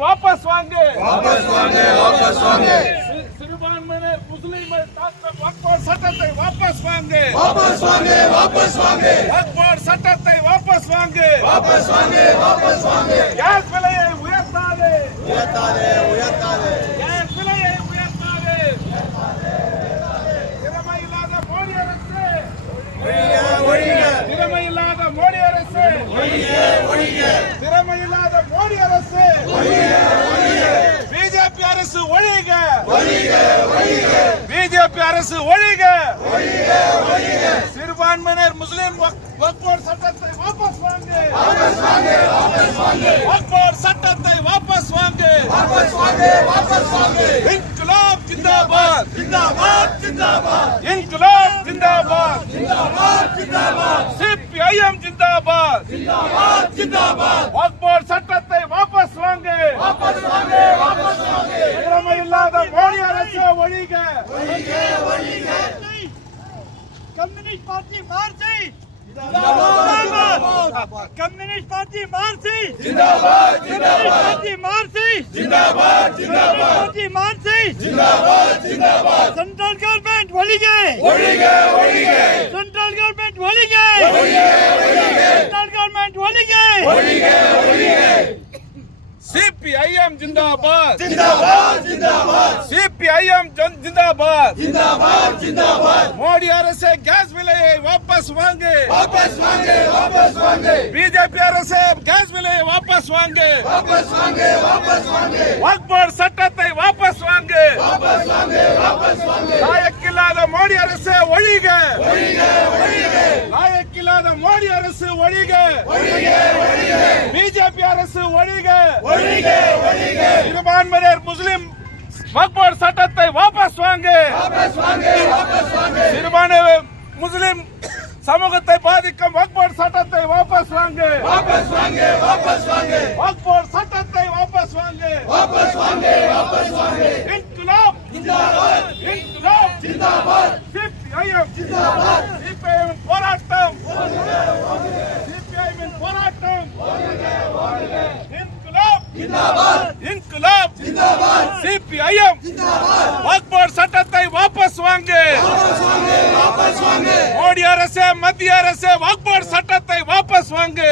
वापस वांगे சிறுபான்மையினர் முஸ்லிம் வக்ஃப் சட்டத்தை வாபஸ் வாங்கு வக்ஃப் சட்டத்தை வாபஸ் வாங்கு கேஸ் விலையை உயர்த்தாதே கேஸ் விலையை உயர்த்தாதே திறமையில்லாத மோடி அரசு திறமையில்லாத மோடி அரசு திறமையில்லாத மோடி அரசு பிஜேபி அரசு ஒழிக பிஜேபி அரசு ஒழிக சிறுபான்மையினர் முஸ்லிம் வக்ஃப் சட்டத்தை வாபஸ் வாங்கு வக்ஃப் சட்டத்தை வாபஸ் வாங்கு இன்குலாப் ஜிந்தாபாத் இன்குலாப் ஜிந்தாபாத் சிபிஐஎம் ஜிந்தாபாத் வக்ஃப் சட்டத்தை வாபஸ் வாங்கு திறமையில்லாத மோடி அரசு ஒழிக कम्युनिस्ट पार्टी मार्ची कम्युनिस्ट पार्टी मार्ची पार्टी मार्ची पार्टी मार्ची सेंट्रल गवर्नमेंट ಒಳಿಗೆ सेंट्रल गवर्नमेंट ಒಳಿಗೆ सेंट्रल गवर्नमेंट ಒಳಿಗೆ सीपीआईएम जिंदाबाद सीपीआईएम जिंदाबाद मोदी அரசே கேஸ் விலையை வாபஸ் வாங்கு बीजेपी அரசே கேஸ் விலையை வாபஸ் வாங்கு வக்ஃப் சட்டத்தை வாபஸ் வாங்கு லாயக்கில்லாத மோடி அரசே ஒழிக லாயக்கில்லாத மோடி அரசு ஒழிக बीजेपी அரசு ஒழிக சிறுபான்மையினர் முஸ்லிம் வக்ஃப் சட்டத்தை வாபஸ் வாங்கு சிறுபான்மையினர் முஸ்லிம் சமூகத்தை பாதிக்கும் வக்ஃப் சட்டத்தை வாபஸ் வாங்கு வக்ஃப் சட்டத்தை வாபஸ் வாங்கு இன்குலாப் ஜிந்தாபாத் சிபிஐஎம் சிபிஐஎம் போராட்டம் சிபிஐஎம் போராட்டம் இன்குலாப் சிபிஐஎம் வக்ஃப் சட்டத்தை வாபஸ் வாங்கு மோடி அரசே மத்திய அரசே வக்ஃப் சட்டத்தை வாபஸ் வாங்கு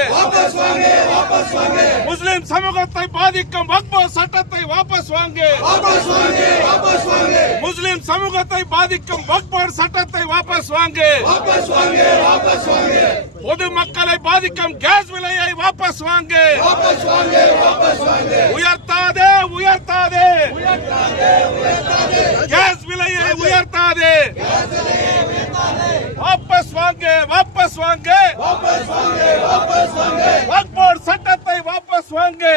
முஸ்லிம் சமூகத்தை பாதிக்கும் வக்ஃப் சட்டத்தை வாபஸ் வாங்கு முஸ்லிம் சமூகத்தை பாதிக்கும் வக்ஃப் சட்டத்தை வாபஸ் வாங்கு பொதுமக்களை பாதிக்கும் கேஸ் விலையை வாபஸ் வாங்கு உயர்த்தாதே கேஸ் விலையை உயர்த்தாதே வாபஸ் வாங்கு வக்ஃப் சட்டத்தை வாபஸ் வாங்கு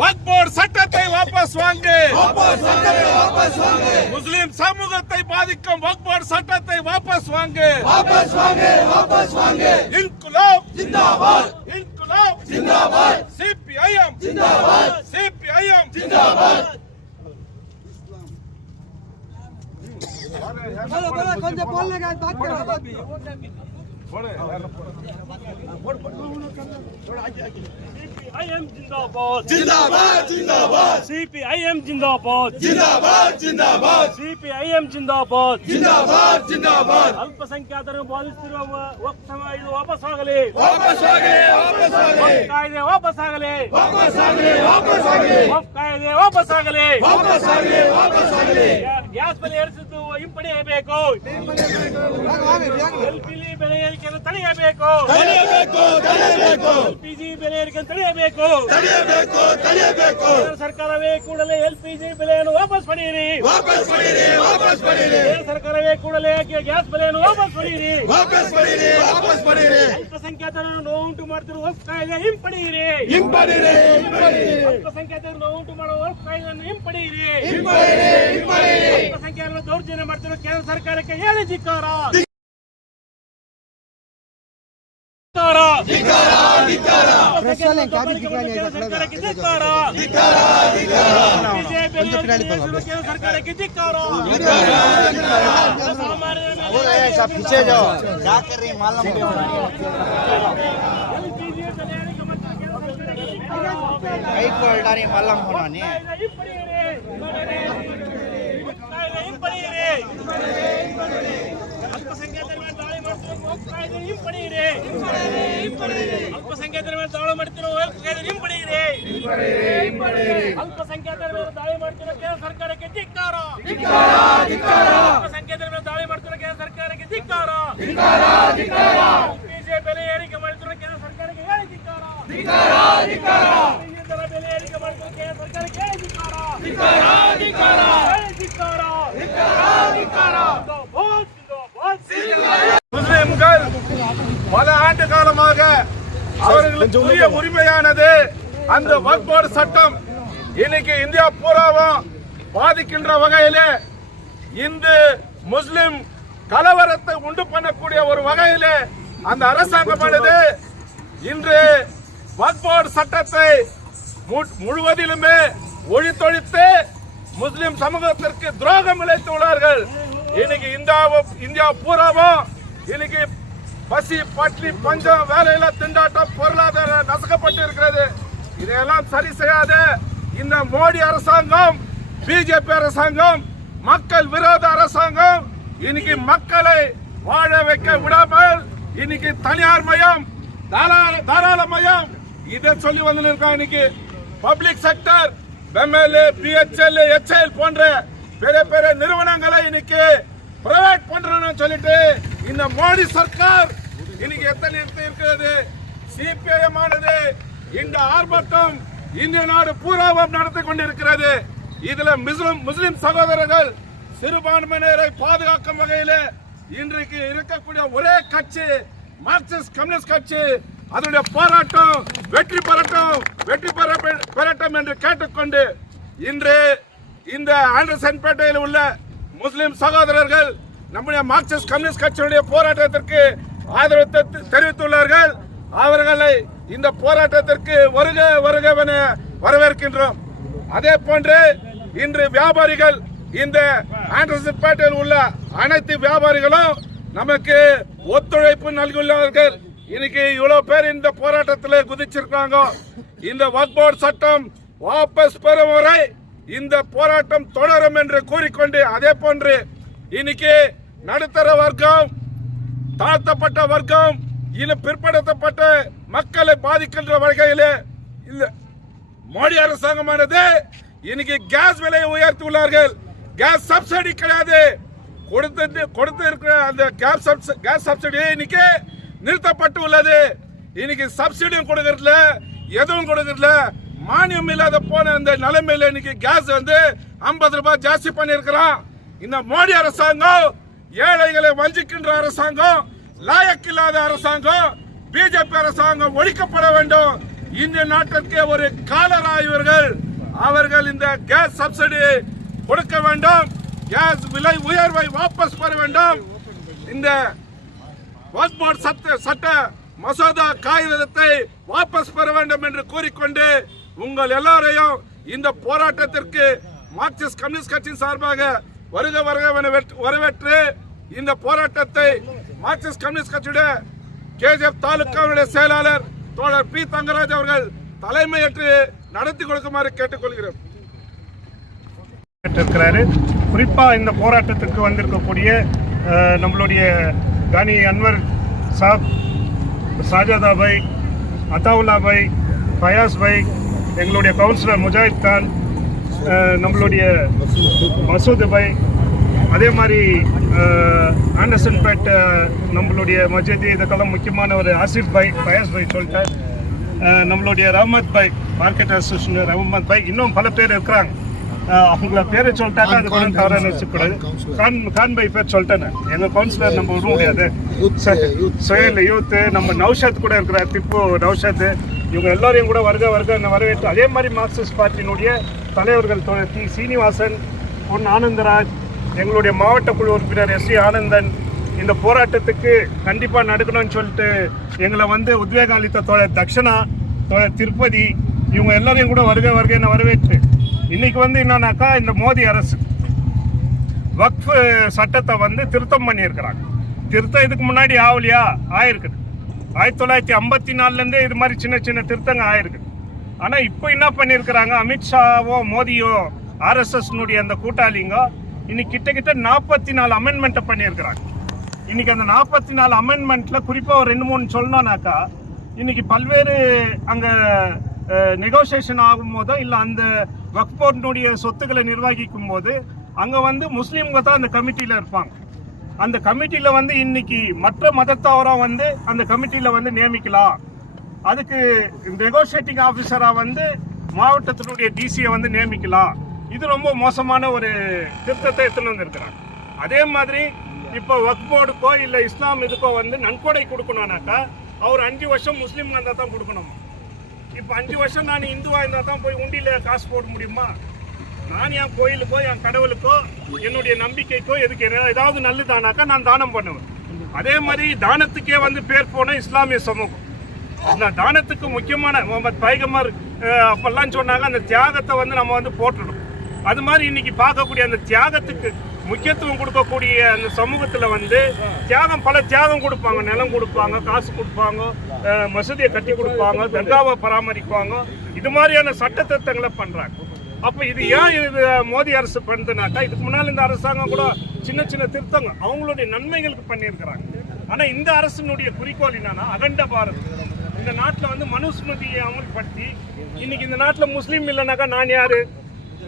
வக்ஃப் சட்டத்தை வாபஸ் வாங்கு முஸ்லிம் சமூகத்தை பாதிக்கும் வக்ஃப் சட்டத்தை வாபஸ் வாங்கு இன்குலாப் ஜிந்தாபாத் சிபிஐஎம் கொஞ்சம் போலங்க बात करो सीपीआईएम जिंदाबाद सीपीआईएम जिंदाबाद सीपीआईएम जिंदाबाद ಅಲ್ಪಸಂಖ್ಯಾತರನ್ನು ಬಾಧಿಸುತ್ತಿರುವ ವಕ್ಫ್ ಇದು ವಾಪಸ್ ಆಗಲಿ ಕಾಯ್ದೆ ವಾಪಸ್ ಆಗಲಿ ವಕ್ಫ್ ಕಾಯ್ದೆ ವಾಪಸ್ ಆಗಲಿ ಗ್ಯಾಸ್ ಬೆಲೆ ಏರಿಸಿದ್ದು ಹಿಂಪಡೆಯಬೇಕು ಎಲ್ಪಿಜಿ ಬೆಲೆ ಏರಿಕೆಯನ್ನು ತಡೆಯಬೇಕು ಎಲ್ಪಿಜಿ ಬೆಲೆ ಏರಿಕೆಯನ್ನು ತಡೆಯಬೇಕು ಸರ್ಕಾರವೇ ಕೂಡಲೇ ಎಲ್ಪಿಜಿ ಬೆಲೆಯನ್ನು ವಾಪಸ್ ಪಡೆಯಿರಿ ಸರ್ಕಾರವೇ ಕೂಡಲೇ ಗ್ಯಾಸ್ ಬೆಲೆಯನ್ನು ವಾಪಸ್ ಪಡೆಯಿರಿ ಅಲ್ಪಸಂಖ್ಯಾತರನ್ನು ನೋವುಂಟು ಮಾಡುತ್ತಿರುವ ವಕ್ಫ್ ಕಾಯ್ದೆ ಹಿಂಪಡೆಯಿರಿ ಅಲ್ಪಸಂಖ್ಯಾತರನ್ನು ನೋವುಂಟು ಮಾಡುವ ವಕ್ಫ್ ಕಾಯ್ದೆಯನ್ನು ಹಿಂಪಡೆಯಿರಿ ಅಲ್ಪಸಂಖ್ಯಾತರನ್ನು ದೌರ್ಜನ್ಯ ಮಾಡುತ್ತಿರುವ ಕೇಂದ್ರ ಸರ್ಕಾರಕ್ಕೆ ಹೇಳಿ ಧಿಕ್ಕಾರ सरकार की पीछे जाओ क्या कर रही मालूम கைகோல்டாரி மல்லம் போனானே ಅಲ್ಪಸಂಖ್ಯಾತರ ಮೇಲೆ ದಾಳಿ ಮಾಡ್ತಿರೋ ಹಿಂಪಡೆಯಿರಿ. ಅಲ್ಪಸಂಖ್ಯಾತರ ಮೇಲೆ ದಾಳಿ ಮಾಡ್ತಿರೋ ಕೇಂದ್ರ ಸರ್ಕಾರಕ್ಕೆ ಧಿಕ್ಕಾರ. ಅಲ್ಪಸಂಖ್ಯಾತರ ಮೇಲೆ ದಾಳಿ ಮಾಡ್ತಿರೋ ಕೇಂದ್ರ ಸರ್ಕಾರಕ್ಕೆ ಧಿಕ್ಕಾರ. ಬಿಜೆಪಿ ಬೆಲೆ ಏರಿಕೆ ಮಾಡ್ತಿರೋ ಕೇಂದ್ರ ಸರ್ಕಾರಕ್ಕೆ ಹೇಳಿ ಧಿಕ್ಕಾರ. ಇದರ ಬೆಲೆ ಏರಿಕೆ ಮಾಡ್ತಿರೋ ಕೇಂದ್ರ ಸರ್ಕಾರಕ್ಕೆ ಹೇಳಿ ಧಿಕ್ಕಾರ. முஸ்லிம்கள் பல ஆண்டு காலமாக அவர்களுக்கு உரிய உரிமையானது அந்த வக்ஃப் போர்டு சட்டம் இன்னைக்கு இந்தியா பூராவும் பாதிக்கின்ற வகையிலே இந்து முஸ்லிம் கலவரத்தை உண்டு பண்ணக்கூடிய ஒரு வகையிலே அந்த அரசாங்கமானது இன்று வக்ஃப் போர்டு சட்டத்தை முழுவதிலுமே ஒழித்தொழித்து முஸ்லிம் சமூகத்திற்கு துரோகம் இழைத்துள்ளார்கள். இன்னைக்கு இந்தியா பூராவும் இன்னைக்கு பசி பட்னி பஞ்சம் வேலையில திண்டாட்டம் பொருளாதாரம் நசுக்கப்பட்டு இருக்கிறது. இதையெல்லாம் சரி செய்யாத இந்த மோடி அரசாங்கம் பிஜேபி அரசாங்கம் மக்கள் விரோத அரசாங்கம் இன்னைக்கு மக்களை வாழ வைக்க விடாமல் இன்னைக்கு தனியார் மயம் தாராள மயம் இதை சொல்லி வந்துருக்காங்க. இன்னைக்கு public sector MLA BHEL HL போன்ற பெரிய பெரிய நிறுவனங்களை இன்னைக்கு பிரைவேட் பண்றோம்னு சொல்லிட்டு இந்த மோடி சர்க்கார் இன்னைக்கு எத்தனை இருக்கிறது. சிபிஐஎம் ஆனது இந்த ஆர்ப்பாட்டம் இந்திய நாடு பூராவும் நடத்தி கொண்டிருக்கிறது. இதுல முஸ்லிம் சகோதரர்கள் சிறுபான்மையினரை பாதுகாக்கும் வகையில் இன்றைக்கு இருக்கக்கூடிய ஒரே கட்சி மார்க்சிஸ்ட் கம்யூனிஸ்ட் கட்சி. அதனுடைய போராட்டம் வெற்றி பெறட்டும் என்று கேட்டுக்கொண்டு இன்று இந்த ஆண்டர்சன்பேட்டையில் உள்ள முஸ்லிம் சகோதரர்கள் நம்முடைய மார்க்சிஸ்ட் கம்யூனிஸ்ட் கட்சியுடைய போராட்டத்திற்கு ஆதரவு தெரிவித்துள்ளார்கள். அவர்களை இந்த போராட்டத்திற்கு வருக என வரவேற்கின்றோம். அதே போன்று இன்று வியாபாரிகள் இந்த ஆண்டர்சன்பேட்டையில் உள்ள அனைத்து வியாபாரிகளும் நமக்கு ஒத்துழைப்பு நல்கியுள்ளார்கள். இன்னைக்கு இவ்வளவு பேர் இந்த போராட்டத்தில் குதிச்சிருக்காங்க. இந்த வக்ஃப் போர்டு சட்டம் வாபஸ் பெறும் வரை இந்த போராட்டம் தொடரும் என்று கூறிக்கொண்டு அதே போன்று இன்னைக்கு நடுத்தர வர்க்கம் தாழ்த்தப்பட்ட வர்க்கம் இன்னும் பிற்படுத்தப்பட்ட மக்களை பாதிக்கின்ற வகையிலே இல்ல மோடி அரசாங்கமானது இன்னைக்கு கேஸ் விலையை உயர்த்தியுள்ளார்கள். கேஸ் சப்சிடி கிடையாது. கொடுத்திருக்கிற அந்த கேஸ் சப்சிடி இன்னைக்கு நிறுத்தப்பட்டு உள்ளது. இன்னைக்கு சப்சிடியும் கொடுக்கறதுல எதுவும் கொடுக்கறதுல மானியம் இல்லாத போன அந்த நிலைமையில இன்னைக்கு கேஸ் 50 ரூபாய் ஜாஸ்தி பண்ணிருக்கிறான். இந்த மோடி அரசாங்கம் ஏழைகளை வஞ்சிக்கின்ற அரசாங்கம், லாயக்கில்லாத அரசாங்கம், பிஜேபி அரசாங்கம் ஒழிக்கப்பட வேண்டும். இந்திய நாட்டிற்கு ஒரு காலரா இவர்கள். அவர்கள் இந்த கேஸ் சப்சிடி கொடுக்க வேண்டும். கேஸ் விலை உயர்வை வாபஸ் பெற வேண்டும். இந்த வக்ஃப் போர்டு சட்ட மசோதா காகிதத்தை வாபஸ் பெற வேண்டும் என்று கூறிக்கொண்டு உங்கள் எல்லாரையும் இந்த போராட்டத்திற்கு மார்க்சிஸ்ட் கம்யூனிஸ்ட் கட்சியின் சார்பாக வருக வரவேற்று இந்த போராட்டத்தை மார்க்சிஸ்ட் கம்யூனிஸ்ட் கட்சியுடைய கேஜிஎஃப் தாலுகாவுடைய செயலாளர் தோழர் பி தங்கராஜ் அவர்கள் தலைமையேற்று நடத்தி கொடுக்குமாறு கேட்டுக்கொள்கிறோம். குறிப்பா இந்த போராட்டத்துக்கு வந்திருக்கக்கூடிய நம்மளுடைய கானி அன்வர் சாப், சாஜாதா பாய், அத்தாவுல்லா பாய், ஃபயாஸ் பாய், எங்களுடைய கவுன்சிலர் முஜாஹித் கான், நம்மளுடைய மசூத் பாய், அதே மாதிரி ஆண்டர்சன்பேட் நம்மளுடைய மஜித், இதுக்கெல்லாம் முக்கியமான ஒரு ஆசிஃப் பாய், ஃபயாஸ் பாய் சொல்லிட்டார், நம்மளுடைய ரஹமத் பாய், மார்க்கெட் அசோசியேஷன் ரஹமத் பாய், இன்னும் பல பேர் இருக்கிறாங்க. அவங்கள பேரை சொல்லிட்டாக்கா அது கொஞ்சம் தவறாக நினச்சிக்கூடாது. கான் பாய் பேர் சொல்லிட்டேன். எங்கள் கவுன்சிலர் நம்ம விட முடியாது. சுயல் யூத்து, நம்ம நௌஷாத் கூட இருக்கிற திப்பு நௌஷாத், இவங்க எல்லாரையும் கூட வருக வரவேற்று அதே மாதிரி மார்க்சிஸ்ட் பார்ட்டியினுடைய தலைவர்கள் டி சீனிவாசன், பொன் ஆனந்தராஜ், எங்களுடைய மாவட்ட குழு உறுப்பினர் எஸ்டி ஆனந்தன் இந்த போராட்டத்துக்கு கண்டிப்பாக நடக்கணும்னு சொல்லிட்டு எங்களை உத்வேகம் அளித்த தோழர் தக்ஷணா, தோழர் திருப்பதி, இவங்க எல்லாரையும் கூட வருக வரவேற்று இன்னைக்கு என்னன்னாக்கா இந்த மோடி அரசு வக்ஃப் சட்டத்தை திருத்தம் பண்ணியிருக்கிறாங்க. திருத்தம் இதுக்கு முன்னாடி ஆகலையா? ஆயிருக்குது. 1954 இது மாதிரி சின்ன சின்ன திருத்தங்கள் ஆயிருக்குது. ஆனா இப்போ என்ன பண்ணிருக்கிறாங்க, அமித்ஷாவோ மோடியோ ஆர்எஸ்எஸ் அந்த கூட்டாளிங்க இன்னைக்கு கிட்ட 44 அமெண்ட்மெண்ட்டை பண்ணியிருக்கிறாங்க. இன்னைக்கு அந்த 44 அமெண்ட்மெண்ட்ல குறிப்பா ஒரு 2-3 சொல்லணும்னாக்கா, இன்னைக்கு பல்வேறு அங்க நெகோசியேஷன் ஆகும்போதோ இல்ல அந்த வக்ஃப் போர்டினுடைய சொத்துக்களை நிர்வகிக்கும் போது அங்க வந்து முஸ்லீம்க தான் அந்த கமிட்டியில இருப்பாங்க. அந்த கமிட்டியில வந்து இன்னைக்கு மற்ற மதத்தவரை வந்து அந்த கமிட்டியில வந்து நியமிக்கலாம். அதுக்கு நெகோசியேட்டிங் ஆபீசரா வந்து மாவட்டத்தினுடைய டிசியை வந்து நியமிக்கலாம். இது ரொம்ப மோசமான ஒரு திருத்தத்தை எடுத்துன்னு வந்திருக்கிறாங்க. அதே மாதிரி இப்போ வக்ஃப் போர்டுக்கோ இல்லை இஸ்லாம் இதுக்கோ வந்து நன்கொடை கொடுக்கணும்னாக்கா அவர் 5 வருஷம் முஸ்லீம் இருந்தால் தான் கொடுக்கணும். இப்போ 5 வருஷம் நான் இந்துவா இருந்தால் தான் போய் உண்டியில் காசு போட முடியுமா? நான் என் கோயிலுக்கோ என் கடவுளுக்கோ என்னுடைய நம்பிக்கைக்கோ எதுக்கு ஏதாவது நல்லதானாக்கா நான் தானம் பண்ணுவேன். அதே மாதிரி தானத்துக்கே வந்து பேர் போன இஸ்லாமிய சமூகம். இந்த தானத்துக்கு முக்கியமான முகமது பைகமர் அப்பெல்லாம் சொன்னாங்க, அந்த தியாகத்தை வந்து நம்ம வந்து போற்றணும். அது மாதிரி இன்னைக்கு பார்க்கக்கூடிய அந்த தியாகத்துக்கு முக்கியத்துவம் கொடுக்கக்கூடிய அந்த சமூகத்தில் வந்து பல தியாகம் கொடுப்பாங்க. நிலம் கொடுப்பாங்க, காசு கொடுப்பாங்க, மசூதியை கட்டி கொடுப்பாங்க, தர்காவை பராமரிப்பாங்க. இது மாதிரியான சட்ட திட்டங்களை பண்றாங்க. அப்போ இது ஏன் இது மோடி அரசு பண்ணுதுனாக்கா, இதுக்கு முன்னால் இந்த அரசாங்கம் கூட சின்ன சின்ன திருத்தங்கள் அவங்களுடைய நன்மைகளுக்கு பண்ணியிருக்கிறாங்க. ஆனால் இந்த அரசினுடைய குறிக்கோள் என்னன்னா அகண்ட பாரத். இந்த நாட்டில் வந்து மனுஸ்மிருதியை அமல்படுத்தி இன்னைக்கு இந்த நாட்டில் முஸ்லீம் இல்லைனாக்கா நான் யாரு?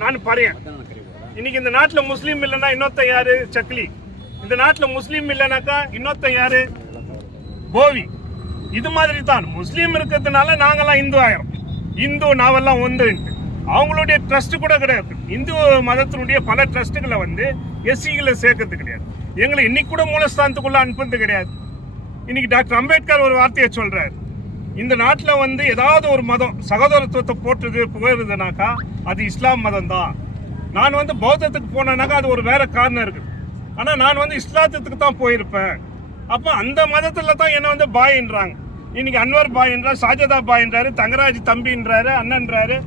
நான் பறையன். இன்னைக்கு இந்த நாட்டில் முஸ்லீம் இல்லைன்னா இன்னொத்த யாரு? சக்லி. இந்த நாட்டில் முஸ்லீம் இல்லைனாக்கா இன்னொத்த யாரு? போவி. இது மாதிரி தான் முஸ்லீம் இருக்கிறதுனால நாங்கெல்லாம் இந்து ஆயிரம். இந்து நாவெல்லாம் ஒன்றுன்ட்டு அவங்களுடைய ட்ரஸ்ட் கூட கிடையாது. இந்து மதத்தினுடைய பல ட்ரஸ்ட்டுகளை வந்து எஸ்சிகளை சேர்க்கறது கிடையாது. எங்களை இன்னைக்கு கூட மூலஸ்தானத்துக்குள்ள அனுப்புறது கிடையாது. இன்னைக்கு டாக்டர் அம்பேத்கர் ஒரு வார்த்தையை சொல்றாரு, இந்த நாட்டில் வந்து ஏதாவது ஒரு மதம் சகோதரத்துவத்தை போட்டுது புகழுதுனாக்கா அது இஸ்லாம் மதம் தான். நான் வந்து பௌத்தத்துக்கு போனேனாக்கா அது ஒரு வேற காரணம் இருக்குது. ஆனால் நான் வந்து இஸ்லாத்துக்கு தான் போயிருப்பேன். அப்போ அந்த மதத்தில் தான் என்னை வந்து பாயின்றாங்க. இன்னைக்கு அன்வர் பாயின்றார், சாஜதா பாயின்றாரு, தங்கராஜ் தம்பின்றாரு, அண்ணன்றாரு.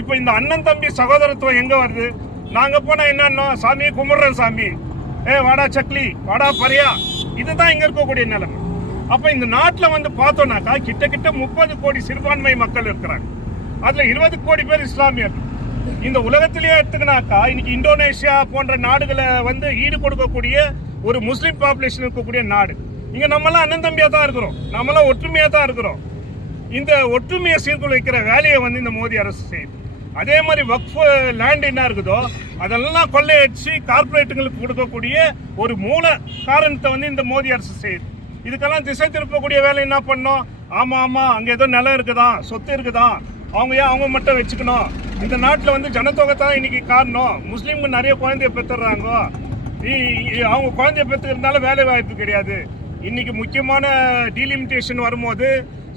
இப்போ இந்த அண்ணன் தம்பி சகோதரத்துவம் எங்கே வருது? நாங்கள் போனால் என்னன்னா சாமியை கும்பிட்றோம், சாமி வாடா சக்லி, வாடா பரியா. இதுதான் இங்கே இருக்கக்கூடிய நிலைமை. அப்போ இந்த நாட்டில் வந்து பார்த்தோம்னாக்கா கிட்ட 30 கோடி சிறுபான்மை மக்கள் இருக்கிறாங்க. அதில் 20 கோடி பேர் இஸ்லாமியர்கள். இந்த உலகத்திலேயே எடுத்துக்கினாக்கா இன்னைக்கு இந்தோனேஷியா போன்ற நாடுகளை வந்து ஈடு கொடுக்கக்கூடிய ஒரு முஸ்லீம் பாப்புலேஷன் இருக்கக்கூடிய நாடு. இங்கே நம்மளாம் அண்ணன் தம்பியாக தான் இருக்கிறோம், நம்மளாம் ஒற்றுமையாக தான் இருக்கிறோம். இந்த ஒற்றுமையை சீர்குலைக்கிற வேலையை வந்து இந்த மோடி அரசு செய்யுது. அதே மாதிரி வக்ஃப் லேண்ட் என்ன இருக்குதோ அதெல்லாம் கொள்ளையடிச்சு கார்பரேட்டுங்களுக்கு கொடுக்கக்கூடிய ஒரு மூல காரணத்தை வந்து இந்த மோடி அரசு செய்யுது. இதுக்கெல்லாம் திசை திருப்பக்கூடிய வேலை என்ன பண்ணோம்? ஆமா அங்கே ஏதோ நிலம் இருக்குதா, சொத்து இருக்குதா, அவங்க மட்டும் வச்சுக்கணும். இந்த நாட்டில் வந்து ஜனத்தொகை தான் இன்னைக்கு காரணம். முஸ்லீம்ங்க நிறைய குழந்தைய பெற்றுறாங்க. அவங்க குழந்தைய பெற்றுக்கிறதுனால வேலை வாய்ப்பு கிடையாது. இன்னைக்கு முக்கியமான டீலிமிட்டேஷன் வரும்போது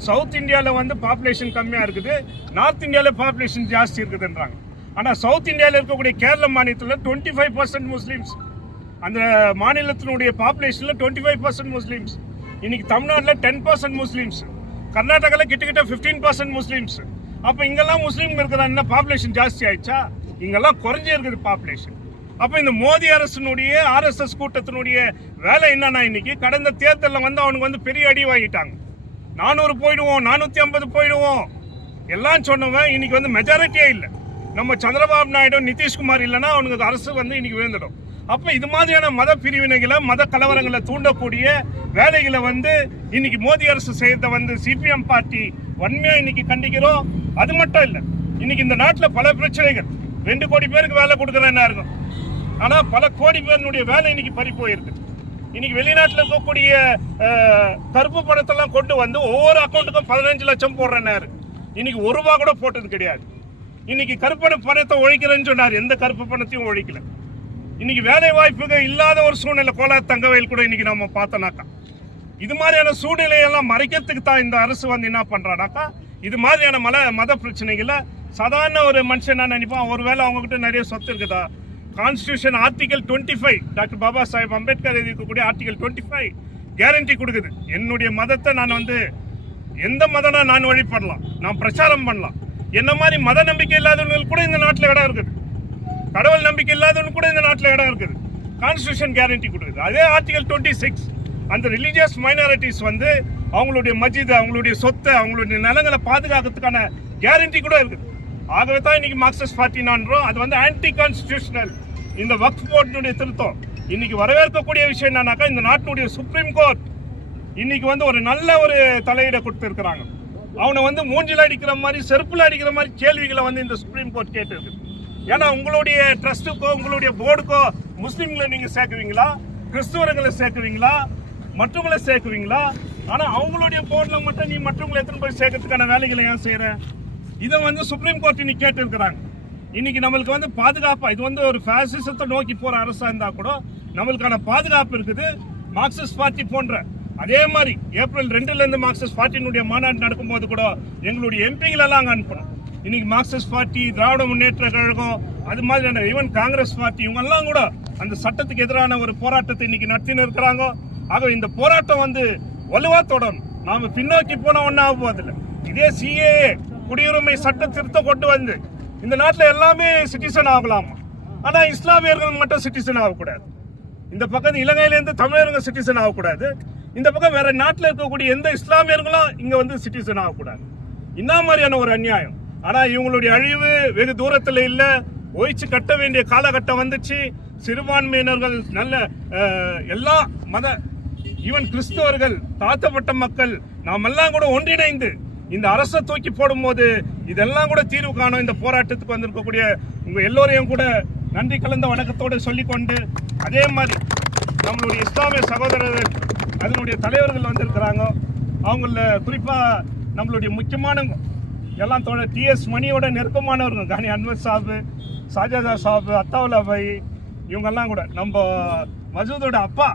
சவுத் இந்தியாவில் வந்து பாப்புலேஷன் கம்மியாக இருக்குது, நார்த் இந்தியாவில் பாப்புலேஷன் ஜாஸ்தி இருக்குதுன்றாங்க. ஆனால் சவுத் இந்தியாவில் இருக்கக்கூடிய கேரள மாநிலத்தில் 25% முஸ்லீம்ஸ். அந்த மாநிலத்தினுடைய பாப்புலேஷனில் 25% முஸ்லீம்ஸ். இன்னைக்கு தமிழ்நாட்டில் 10% முஸ்லீம்ஸ், கர்நாடகாவில் கிட்ட 15% முஸ்லீம்ஸ். அப்போ இங்கெல்லாம் முஸ்லீம் இருக்கிற என்ன பாப்புலேஷன் ஜாஸ்தி ஆயிடுச்சா? இங்கெல்லாம் குறைஞ்சி இருக்குது பாப்புலேஷன். அப்போ இந்த மோடி அரசினுடைய ஆர்எஸ்எஸ் கூட்டத்தினுடைய வேலை என்னன்னா, இன்னைக்கு கடந்த தேர்தலில் வந்து அவனுக்கு வந்து பெரிய அடி வாங்கிட்டாங்க. 400 போயிடுவோம், 450 போயிடுவோம் எல்லாம் சொன்னவன் இன்னைக்கு வந்து மெஜாரிட்டியே இல்லை. நம்ம சந்திரபாபு நாயுடு, நிதிஷ்குமார் இல்லைன்னா அவனுக்கு அரசு வந்து இன்னைக்கு விழுந்துடும். அப்போ இது மாதிரியான மத பிரிவினைகளை, மத கலவரங்களை தூண்டக்கூடிய வேலைகளை வந்து இன்னைக்கு மோடி அரசு செய்யறத வந்து சிபிஎம் பார்ட்டி வன்மையா இன்னைக்கு கண்டிக்கிறோம். அது மட்டும் இல்லை, இன்னைக்கு இந்த நாட்டில் பல பிரச்சனைகள். 2 கோடி பேருக்கு வேலை கொடுக்குறேன்னா இருக்கும், ஆனால் பல கோடி பேருடைய வேலை இன்னைக்கு பறி போயிருக்கு. இன்னைக்கு வெளிநாட்டில் இருக்கக்கூடிய கருப்பு பணத்தெல்லாம் கொண்டு வந்து ஒவ்வொரு அக்கௌண்ட்டுக்கும் 15 லட்சம் போடுறேன்னாரு. இன்னைக்கு ₹1 கூட போட்டது கிடையாது. இன்னைக்கு கருப்பு பணத்தை ஒழிக்கிறேன்னு சொன்னார், எந்த கருப்பு பணத்தையும் ஒழிக்கல. இன்னைக்கு வேலை வாய்ப்புகள் இல்லாத ஒரு சூழ்நிலை கோலார் தங்கவேல் கூட இன்னைக்கு நம்ம பார்த்தோம்னாக்கா, இது மாதிரியான சூழ்நிலையெல்லாம் மறைக்கிறதுக்கு தான் இந்த அரசு வந்து என்ன பண்றானாக்கா, இது மாதிரியான மத பிரச்சனைகளை சாதாரண ஒரு மனுஷன் என்ன நினைப்பான், ஒருவேளை அவங்ககிட்ட நிறைய சொத்து இருக்குதா? Constitution article 25 doctor Baba Saheb Ambedkar இருக்கக்கூடிய ஆர்டிகல் 25 கேரண்டி கொடுக்குது. என்னுடைய மதத்தை நான் வந்து எந்த மதனா நான் வழிபடலாம், நான் பிரச்சாரம் பண்ணலாம். என்ன மாதிரி மத நம்பிக்கை இல்லாதவங்களுக்கு கூட இந்த நாட்டில் இடம் இருக்குது, கடவுள் நம்பிக்கை இல்லாதவனுக்கு கூட இந்த நாட்டில் இடம் இருக்குது. கான்ஸ்டியூஷன் கேரண்டி கொடுக்குது. அதே ஆர்டிகல் 26 அந்த ரிலீஜியஸ் மைனாரிட்டிஸ் வந்து அவங்களுடைய மஸ்ஜித், அவங்களுடைய சொத்தை, அவங்களுடைய நிலங்களை பாதுகாக்கிறதுக்கான கேரண்டி கூட இருக்குது. ஆகவே தான் இன்னைக்கு மார்க்சிஸ்ட் பார்ட்டி நான்றோம். அது வந்து ஆன்டி கான்ஸ்டிடியூஷனல். இந்த வக்ஃப் போர்டினுடைய திருத்தம் இன்னைக்கு வரவேற்கக்கூடிய விஷயம் என்னன்னாக்கா, இந்த நாட்டினுடைய சுப்ரீம் கோர்ட் இன்னைக்கு வந்து ஒரு நல்ல ஒரு தலையிட கொடுத்துருக்கிறாங்க. அவனை வந்து மூஞ்சில் அடிக்கிற மாதிரி, செருப்புல அடிக்கிற மாதிரி கேள்விகளை வந்து இந்த சுப்ரீம் கோர்ட் கேட்டு. ஏன்னா உங்களுடைய ட்ரஸ்ட்டுக்கோ உங்களுடைய போர்டுக்கோ முஸ்லீம்களை நீங்க சேர்க்குவீங்களா, கிறிஸ்துவர்களை சேர்க்குவீங்களா, மற்றவங்களை சேர்க்குவீங்களா? ஆனா அவங்களுடைய போர்டுல மட்டும் நீ மற்றவங்களை எத்தனை போய் சேர்க்கறதுக்கான வேலைகளை ஏன் செய்யற? இதை வந்து சுப்ரீம் கோர்ட் இன்னைக்கு கேட்டு இருக்கிறாங்க. இன்னைக்கு நம்மளுக்கு வந்து பாதுகாப்பா, இது வந்து ஒரு பாசிசத்தை நோக்கி போற அரசா இருந்தா கூட நம்மளுக்கான பாதுகாப்பு இருக்குது. மார்க்சிஸ்ட் பார்ட்டி போன்ற அதே மாதிரி ஏப்ரல் 2ல இருந்து மார்க்சிஸ்ட் பார்ட்டியினுடைய மாநாடு நடக்கும்போது கூட எங்களுடைய எம்பிகள் எல்லாம் அங்க அனுப்பணும். இன்னைக்கு மார்க்சிஸ்ட் பார்ட்டி, திராவிட முன்னேற்ற கழகம், அது மாதிரியான ஈவன் காங்கிரஸ் பார்ட்டி, இவங்க எல்லாம் கூட அந்த சட்டத்துக்கு எதிரான ஒரு போராட்டத்தை இன்னைக்கு நடத்தின்னு இருக்கிறாங்க. ஆக இந்த போராட்டம் வந்து வலுவா தொடரும். நாம பின்னோக்கி போன ஒன்னும் ஆக போவதில்லை. இதே சிஏஏ குடியுரிமை சட்ட திருத்தம் கொண்டு வந்து இந்த நாட்டில் எல்லாமே சிட்டிசன் ஆகலாம். ஆனா இஸ்லாமியர்கள் மட்டும் சிட்டிசன் ஆகக்கூடாது. இந்த பக்கம் இலங்கையிலேருந்து தமிழர்கள் சிட்டிசன் ஆகக்கூடாது. இந்த பக்கம் வேற நாட்டில் இருக்கக்கூடிய எந்த இஸ்லாமியர்களும் இங்க வந்து சிட்டிசன் ஆகக்கூடாது. என்ன மாதிரியான ஒரு அநியாயம். ஆனா இவங்களுடைய அழிவு வெகு தூரத்தில் இல்ல, ஒழிச்சு கட்ட வேண்டிய காலகட்டம் வந்துச்சு. சிறுபான்மையினர்கள், நல்ல எல்லா மத, ஈவன் கிறிஸ்தவர்கள், தாழ்த்தப்பட்ட மக்கள், நாம் எல்லாம் கூட ஒன்றிணைந்து இந்த அரசை தூக்கி போடும் போது இதெல்லாம் கூட தீர்வு காணும். இந்த போராட்டத்துக்கு வந்திருக்கக்கூடிய உங்க எல்லோரையும் கூட நன்றி கலந்த வணக்கத்தோடு சொல்லிக்கொண்டு, அதே மாதிரி நம்மளுடைய இஸ்லாமிய சகோதரர்கள், அதனுடைய தலைவர்கள் வந்திருக்கிறாங்க. அவங்கள குறிப்பா நம்மளுடைய முக்கியமான எல்லாம் தோழர் டிஎஸ் மணியோட நெருக்கமானவர்கள், கானி அன்வர் சாஹிப், சாஜாதா சாஹிப், அத்தாவுல்லா பாய், இவங்கெல்லாம் கூட நம்ம மசூதோட அப்பா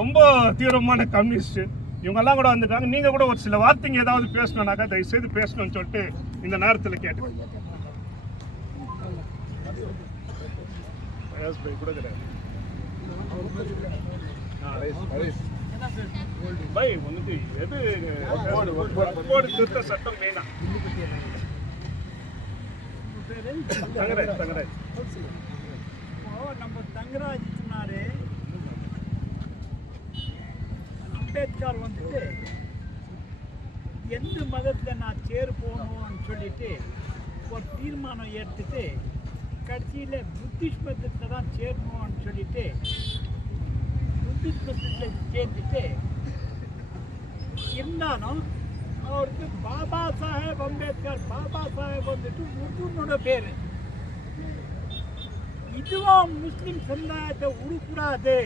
ரொம்ப தீவிரமான கம்யூனிஸ்ட், இவங்கெல்லாம் கூட வந்துட்டாங்க. நீங்க கூட ஒரு சில வார்த்தைங்க ஏதாவது பேசணும்னாக்கா தயவு செய்து பேசணும்னு சொல்லிட்டு இந்த நேரத்தில் கேட்டு பாய் ஒன்று எது திருத்த சட்டம் மெயினா நம்ம தங்கராஜ் சொன்னாரு, அம்பேத்கர் வந்துட்டு எந்த மதத்தில் நான் போகணும்னு சொல்லிட்டு ஒரு தீர்மானம் எடுத்துட்டு கடைசியில் புத்திஸ்ட் மதத்தில் தான் சேரணும்னு சொல்லிட்டு புத்திஸ்ட் மதத்தில் சேர்ந்துட்டு இருந்தாலும் அவருக்கு பாபா சாஹேப் அம்பேத்கர், பாபா சாஹேப் வந்துட்டு உருதுனோட பேர். இதுவும் முஸ்லிம் சமுதாயத்தை உருக்கூடாது,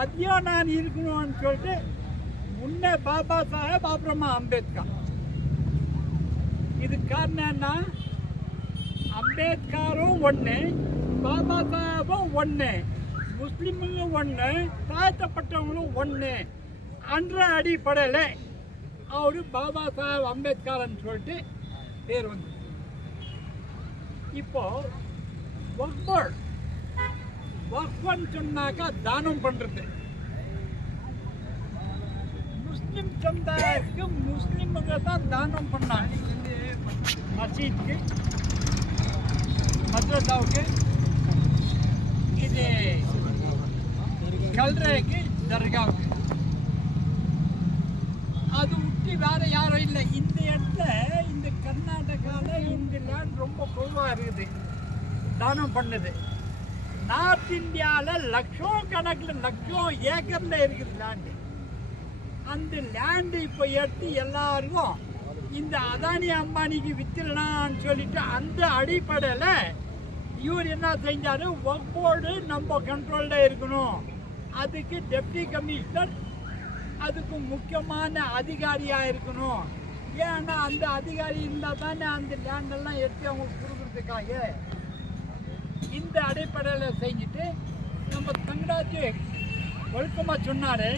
அதையும் நான் இருக்கணும்னு சொல்லிட்டு முன்னே பாபா சாஹேப் அப்புறமா அம்பேத்கர். இது காரணம் என்ன? அம்பேத்கரும் ஒன்று, பாபா சாஹேபும் ஒன்று, முஸ்லிம்களும் ஒன்று, தாழ்த்தப்பட்டவங்களும் ஒன்று என்ற அடிப்படையில் அவரு பாபா சாஹேப் அம்பேத்கர்ன்னு சொல்லிட்டு பேர் வந்து. இப்போ வக்ஃப்னு சொன்னாக்கா தானம் பண்றது. முஸ்லிம் சமுதாயத்துக்கு முஸ்லிமுங்க தான் தானம் பண்ணாங்க. மசீதுக்கு, மദ്രஸாவுக்கு, இது கல்றைக்கு, தர்காவுக்கு. அது விட்டு வேற யாரும் இல்லை. இந்த இடத்துல இந்த கர்நாடகாவில் இந்த லேண்ட் ரொம்ப குழுவாக இருக்குது தானம் பண்ணுது. நார்த் இந்தியாவில் லட்சம் கணக்கில், லட்சம் ஏக்கர்ல இருக்குது லேண்டு. அந்த லேண்டு இப்போ எடுத்து எல்லாருக்கும் இந்த அதானி அம்பானிக்கு வித்துடலான்னு சொல்லிட்டு அந்த அடிப்படையில் இவர் என்ன செஞ்சாரு, வக்ஃப் போர்டு நம்ம கண்ட்ரோலில் இருக்கணும், அதுக்கு டெப்டி கமிஷனர் அதுக்கு முக்கியமான அதிகாரியாக இருக்கணும். ஏன்னா அந்த அதிகாரி இருந்தால் தானே அந்த லேண்டெல்லாம் எடுத்து அவங்களுக்கு கொடுக்குறதுக்காக இந்த அடிப்படையில் செஞ்சுட்டு நம்ம தங்கராஜ் ஒழுக்கமாக சொன்னார்.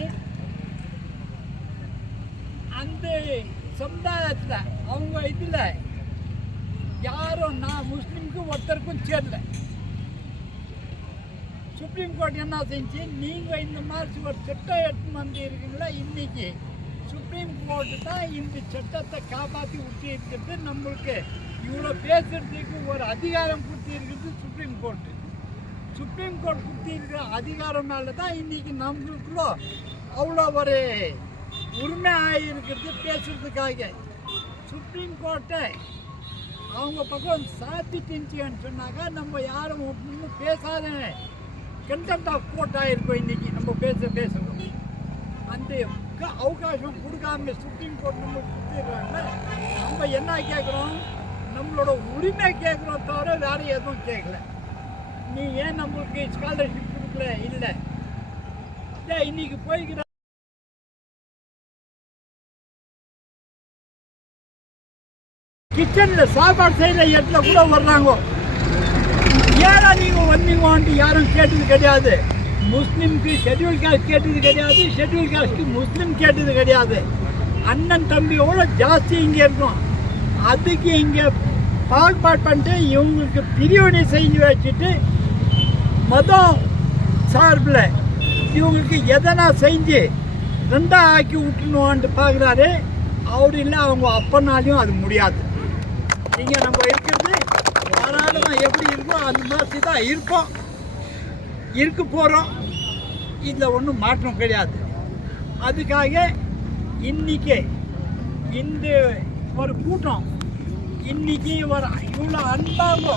அந்த சமுதாயத்தில் அவங்க இதில் யாரும் நான் முஸ்லீமுக்கு ஒருத்தருக்கும் சேரல. சுப்ரீம் கோர்ட் என்ன செஞ்சு, நீங்கள் இந்த மாதிரி ஒரு சட்டம் எடுத்து வந்து இருக்கீங்களா, இன்னைக்கு சுப்ரீம் கோர்ட்டு தான் இந்த சட்டத்தை காப்பாற்றி விட்டு இருக்கிறது. நம்மளுக்கு இவ்வளோ பேசுறதுக்கு ஒரு அதிகாரம் கொடுத்து இருக்கிறது சுப்ரீம் கோர்ட்டு. சுப்ரீம் கோர்ட் கொடுத்து இருக்கிற அதிகாரம்னால தான் இன்னைக்கு நம்மளுக்குள்ள அவ்வளோ ஒரு உரிமை ஆகியிருக்கிறது பேசுறதுக்காக. சுப்ரீம் கோர்ட்டை அவங்க பக்கம் சாத்திட்டுன்னு சொன்னாக்கா நம்ம யாரும் ஒன்றும் பேசாதே கண்டெம்ட் ஆஃப் கோர்ட் ஆகிருக்கோம். இன்றைக்கி நம்ம பேசணும் அந்த அவகாசம் கொடுக்காம சுப்ரீம் கோர்ட் நம்ம கொடுத்துருக்காங்க. நம்ம என்ன கேட்குறோம், நம்மளோட உரிமை கேட்குறோம் தவிர வேறு எதுவும் கேட்கல. நீ ஏன் நம்மளுக்கு ஸ்காலர்ஷிப் கொடுக்கல? இல்லை இன்னைக்கு போய்கிற கிச்சனில் சாப்பாடு செய்கிற இடத்துல கூட வர்றாங்க. ஏன்னா நீங்கள் வந்தீங்கன்ட்டு யாரும் கேட்டது கிடையாது. முஸ்லீம்க்கு ஷெட்யூல் காஸ்ட் கேட்டது கிடையாது, ஷெட்யூல் காஸ்ட்க்கு முஸ்லீம் கேட்டது கிடையாது. அண்ணன் தம்பியோட ஜாஸ்தி இங்கே இருக்கும். அதுக்கு இங்கே பாகுபாடு பண்ணிட்டு இவங்களுக்கு பிரிவினை செஞ்சு வச்சுட்டு மதம் சார்பில் இவங்களுக்கு எதனா செஞ்சு ரெண்டா ஆக்கி விட்டுணுவான்ட்டு பார்க்குறாரு. அப்படி இல்லை அவங்க அப்பனாலையும் அது முடியாது. இங்கே நம்ம இருக்கிறது தாராளமாக எப்படி இருக்கோம் அந்த மாதிரி தான் இருப்போம், இருக்க போகிறோம். இதில் ஒன்றும் மாற்றம் கிடையாது. அதுக்காக இன்றைக்கி இந்த ஒரு கூட்டம் இன்றைக்கி ஒரு இவ்வளோ அன்பாக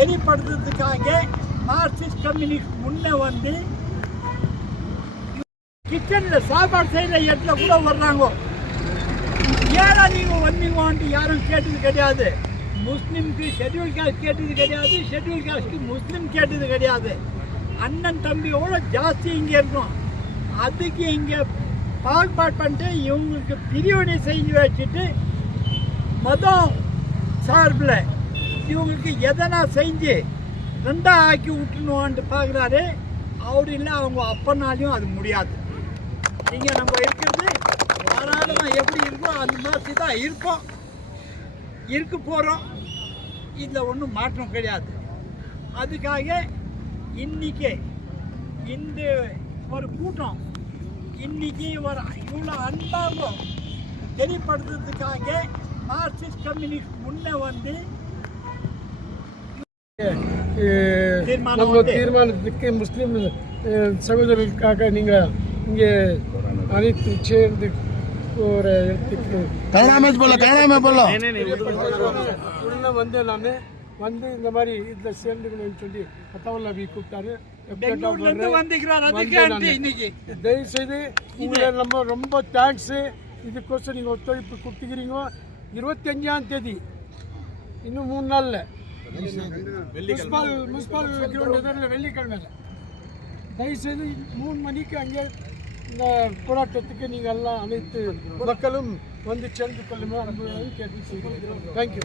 தெளிப்படுத்துறதுக்காக மார்க்சிஸ்ட் கம்யூனிஸ்ட் முன்னே வந்து கிச்சனில் சாப்பாடு செய்கிற இடத்துல கூட வர்றாங்க. ஏன்னா நீங்கள் வந்தீங்கன்ட்டு யாரும் கேட்டது கிடையாது. முஸ்லீம்க்கு ஷெட்யூல் காஸ்ட் கேட்டது கிடையாது, ஷெட்யூல் காஸ்ட்க்கு முஸ்லீம் கேட்டது கிடையாது. அண்ணன் தம்பியோட ஜாஸ்தி இங்கே இருக்கும். அதுக்கு இங்கே பாகுபாடு பண்ணிட்டு இவங்களுக்கு பிரிவினை செஞ்சு வச்சுட்டு மதம் சார்பில் இவங்களுக்கு எதனா செஞ்சு ரெண்டா ஆக்கி விட்டுணுவான்ட்டு பார்க்குறாரு. அப்படி இல்லை அவங்க அப்பனாலையும் அது முடியாது. இங்கே நம்ம இருக்கிறது தாராளமாக எப்படி இருக்கோம் அந்த மாதிரி தான் இருப்போம், இருக்க போகிறோம். இதில் ஒன்றும் மாற்றம் கிடையாது. அதுக்காக இன்றைக்கி இந்த ஒரு கூட்டம் இன்றைக்கி ஒரு இவ்வளோ அன்பாக தெளிப்படுத்துறதுக்காக மார்க்சிஸ்ட் கம்யூனிஸ்ட் முன்னே வந்து தீர்மானத்துக்கு முஸ்லீம் சகோதரர்களுக்காக நீங்கள் இங்கே அனைத்து சேர்ந்து ஒரு இடத்துக்கு உடனே வந்து நான் வந்து இந்த மாதிரி இதில் சேர்ந்துக்கணும்னு சொல்லி அத்தவல்ல அபி கூப்பிட்டாரு. தயவுசெய்து உங்களை நம்ம ரொம்ப தேங்க்ஸு. இதுக்கோசம் நீங்கள் ஒத்துழைப்பு கொடுத்துக்கிறீங்க. 25ஆம் தேதி இன்னும் 3 நாளில் முனிசிபல் கிரவுண்ட் எதிரில் வெள்ளிக்கிழமை தயவுசெய்து 3 மணிக்கு அங்கே இந்த போராட்டத்துக்கு நீங்கள் எல்லாம் அனைத்து மக்களும் வந்து சேர்ந்து கொள்ளுமா கேட்டு தேங்க்யூ.